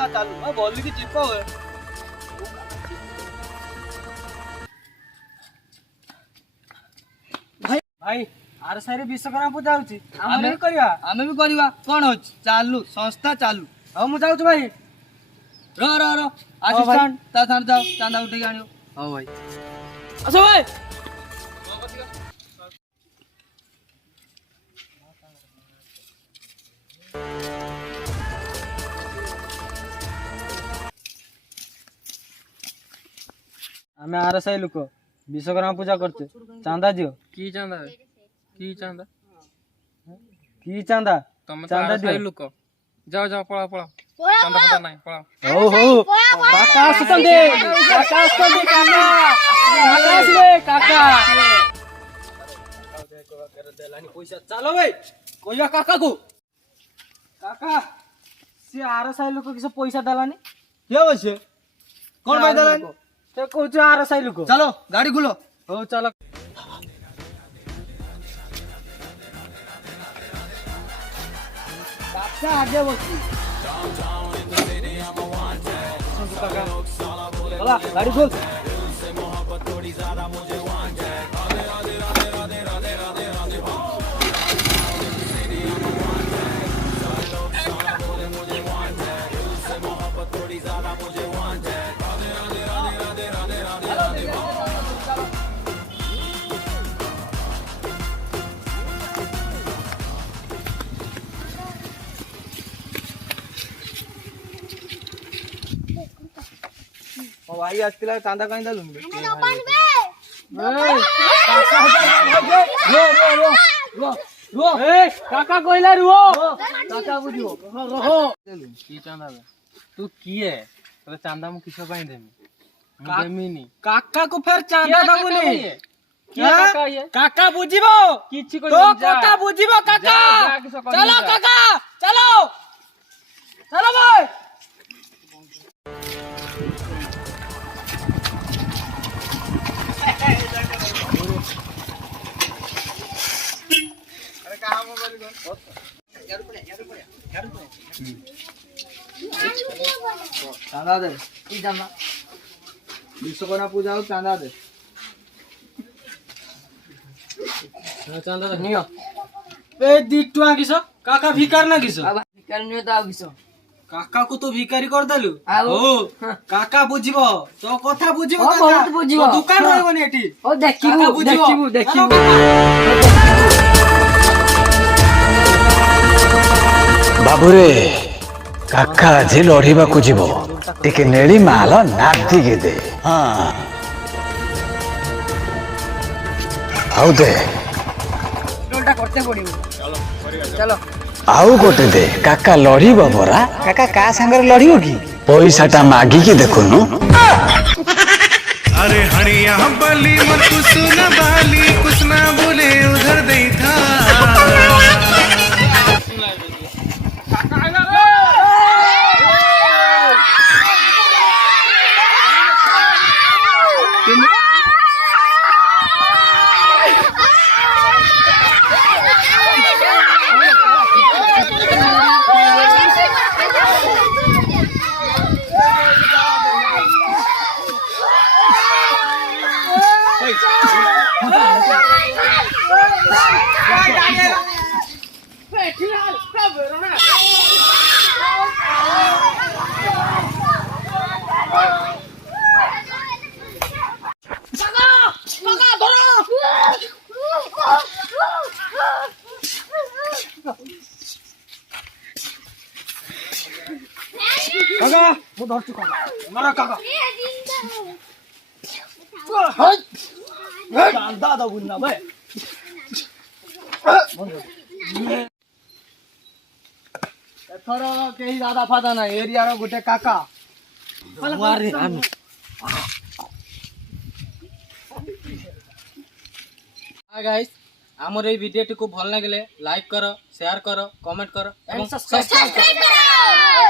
संस्था चालू बोली कि जीप भाई भाई आर सारे विश्वकर्मा पूजा होची आमे भी करवा कोन हो चालू संस्था चालू हां मु जाऊ भाई रो असिस्टेंट ता थान जाओ चांदा उठे आनियो हां भाई आसो भाई आमे आरसाई लोक विश्वकर्मा पूजा करते चांदा दियो की चांदा की चांदा की चांदा तुम चांदा दियो लोक जाओ जाओ पळा पळा चांदा पता नाही पळा हो हो काका असतंदे काका असतंदे काका असले काका देलानी पैसा चालो भाई कोया काका को काका से आरसाई लोक किस पैसा देलानी के होसे कोण भाई देलानी ते कोच आरसाई लोक चलो गाड़ी खुलो हो चलो काका आगे बसू काका चला गाड़ी खोल भाई आजकल चांदा कहीं दलूं काका कोइला रुओ काका बुझियो रहो की चांदा तू की है तो चांदा मु किसो पाई देमी देमीनी काका को फिर चांदा दबुनी क्या काका ये काका बुझिबो किछि को तो काका बुझिबो काका चलो काका चलो चलो भाई चांदा दे की चांदा विश्वकर्मा पूजा हो चांदा दे चांदा दे नियो ए दिटुआ किसो काका भिकार ना किसो भिकार नियो ता किसो काका को तो भिकारी कर देलु ओ काका बुझिबो तो कथा बुझिबो काका बहुत बुझिबो तो दुकान रहबो नेठी ओ देखिबो बाबुरे काका आज लड़िबा को जीवो टिके नेली माल नादी के दे हां आउ दे रोलटा करते पड़िबो चलो आउ गोटे दे काका लड़िबो बरा काका का संगर लड़ियो की पैसाटा मागी के देखुनु अरे हणिया बली मत सुन बाली कुछ ना बोले उधर दे था काका वो धर चुका मारा काका चांदा दो गुन्ना भाई एथर केही दादा फादा ना एरिया रो गुटे काका मारे आनु हां गाइस हमर এই ভিডিওটি খুব ভালো লাগলে লাইক করো শেয়ার করো কমেন্ট করো এবং সাবস্ক্রাইব করো